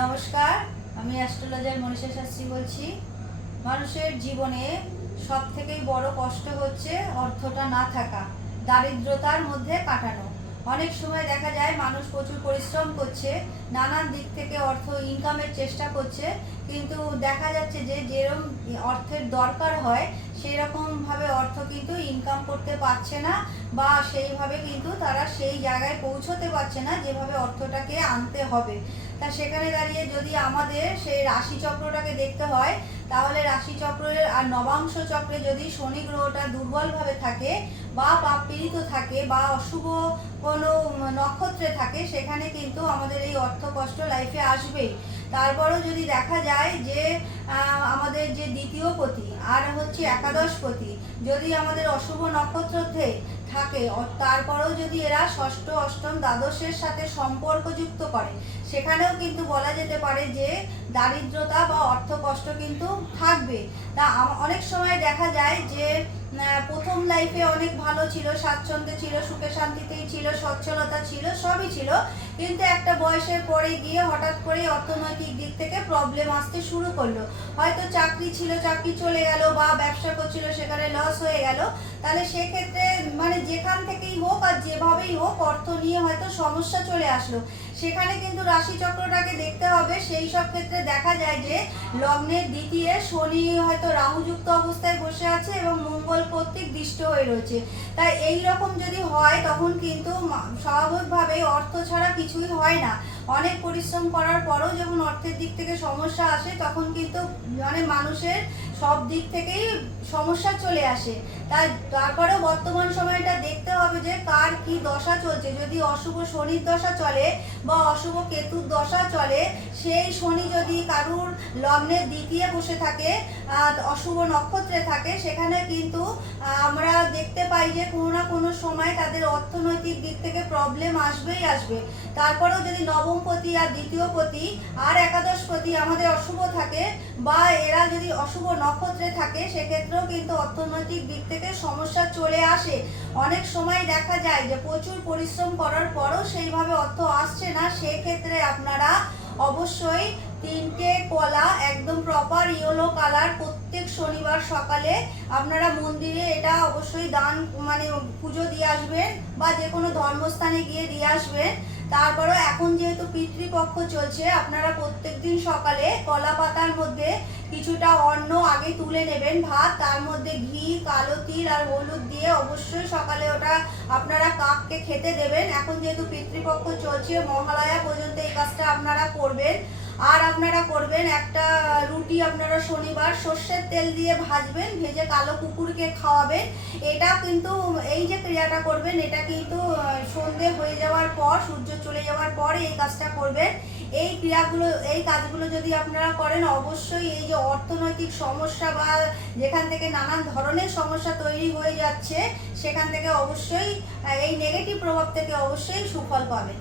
নমস্কার, আমি অ্যাস্ট্রোলজার মনীষা শাস্ত্রী বলছি। মানুষের জীবনে সবথেকে বড় কষ্ট হচ্ছে অর্থটা না থাকা, দারিদ্রতার মধ্যে কাটানো। অনেক সময় দেখা যায় মানুষ প্রচুর পরিশ্রম করছে, নানান দিক থেকে অর্থ ইনকামের চেষ্টা করছে, কিন্তু দেখা যাচ্ছে যে যেরকম অর্থের দরকার হয় সেই রকমভাবে অর্থ কিন্তু ইনকাম করতে পারছে না, বা সেইভাবে কিন্তু তারা সেই জায়গায় পৌঁছতে পারছে না যেভাবে অর্থটাকে আনতে হবে। তা সেখানে দাঁড়িয়ে যদি আমাদের সেই রাশিচক্রটাকে দেখতে হয়, তাহলে রাশিচক্রের আর নবাংশ চক্রে যদি শনি গ্রহটা দুর্বলভাবে থাকে বা পাপ পীড়িত থাকে বা অশুভ কোনো নক্ষত্রে থাকে, সেখানে কিন্তু আমাদের এই অর্থ কষ্ট লাইফে আসবেই। তারপরেও যদি দেখা যায় যে আমাদের যে দ্বিতীয় পতি আর হচ্ছে একাদশ পতি যদি আমাদের অশুভ নক্ষত্রতে থাকে, তারপরেও যদি এরা ষষ্ঠ অষ্টম দ্বাদশের সাথে সম্পর্কযুক্ত করে, সেখানেও কিন্তু বলা যেতে পারে যে দারিদ্রতা বা অর্থ কষ্ট কিন্তু থাকবে। তা অনেক সময় দেখা যায় যে প্রথম লাইফে অনেক ভালো ছিল, স্বাচ্ছন্দ্যে ছিল, সুখে শান্তিতেই ছিল, সচ্ছলতা ছিল, সবই ছিল, কিন্তু একটা বয়সের পরে গিয়ে হঠাৎ করে অর্থনৈতিক দিক থেকে প্রবলেম আসতে শুরু করলো। হয়তো চাকরি ছিল, চাকরি চলে গেল, বা ব্যবসা করছিল, সেখানে লস হয়ে গেল। তাহলে সেক্ষেত্রে মানে যেখান থেকেই হোক আর যেভাবেই হোক অর্থ নিয়ে হয়তো সমস্যা চলে আসলো। সেখানে কিন্তু রাশিচক্রটাকে দেখতে হবে। সেই সব ক্ষেত্রে দেখা যায় যে লগ্নের দ্বিতীয় শনি হয়তো রাহুযুক্ত অবস্থায় বসে আছে এবং মঙ্গল কর্তৃক দৃষ্ট হয়ে রয়েছে। তাই এই রকম যদি হয় তখন কিন্তু স্বাভাবিকভাবেই অর্থ ছাড়া কিছুই হয় না। অনেক পরিশ্রম করার পরেও যখন অর্থের দিক থেকে সমস্যা আসে, তখন কিন্তু মানে মানুষের সব দিক থেকেই সমস্যা চলে আসে। তারপরেও বর্তমান সময়টা দেখতে হবে যে কার কি দশা চলছে। যদি অশুভ শনির দশা চলে বা অশুভ কেতুর দশা চলে, সেই শনি যদি কারুর লগ্নের দ্বিতীয় বসে থাকে, অশুভ নক্ষত্রে থাকে, সেখানে কিন্তু আমরা দেখতে পাই যে কোনো না কোনো সময় তাদের অর্থনৈতিক দিক থেকে প্রবলেম আসবেই আসবে। তারপরেও যদি নবম পতি আর দ্বিতীয় পতি আর একাদশ পতি আমাদের অশুভ থাকে, বা এরা যদি অশুভ নক্ষত্রে থাকে, সেক্ষেত্রেও কিন্তু অর্থনৈতিক দিক থেকে সমস্যা চলে আসে। অনেক সময় দেখা যায় যে প্রচুর পরিশ্রম করার পরও সেইভাবে অর্থ আসছে না। সেক্ষেত্রে আপনারা অবশ্যই 3টে কলা একদম প্রপার ইয়েলো কালার প্রত্যেক শনিবার সকালে আপনারা মন্দিরে এটা অবশ্যই দান মানে পুজো দিয়ে আসবেন, বা যে কোনো ধর্মস্থানে গিয়ে দিয়ে আসবেন। তারপরেও এখন যেহেতু পিতৃপক্ষ চলছে, আপনারা প্রত্যেকদিন সকালে কলা পাতার মধ্যে কিছুটা অন্ন আগে তুলে নেবেন, ভাত, তার মধ্যে ঘি, কালো তিল আর হলুদ দিয়ে অবশ্যই সকালে ওটা আপনারা কাককে খেতে দেবেন। এখন যেহেতু পিতৃপক্ষ চলছে, মহালয়া পর্যন্ত এই কাজটা আপনারা করবেন। আর আপনারা করবেন একটা রুটি, আপনারা শনিবার সর্ষের তেল দিয়ে ভাজবেন, ভেজে কালো কুকুরকে খাওয়াবেন। এটা কিন্তু এই যে ক্রিয়াটা করবেন, এটা কিন্তু সন্ধে হয়ে যাওয়ার পর, সূর্য চলে যাওয়ার পর এই কাজটা করবেন। এই ক্রিয়াগুলো, এই কাজগুলো যদি আপনারা করেন, অবশ্যই এই যে অর্থনৈতিক সমস্যা বা যেখান থেকে নানান ধরনের সমস্যা তৈরি হয়ে যাচ্ছে, সেখান থেকে অবশ্যই এই নেগেটিভ প্রভাব থেকে অবশ্যই সুফল পাবেন।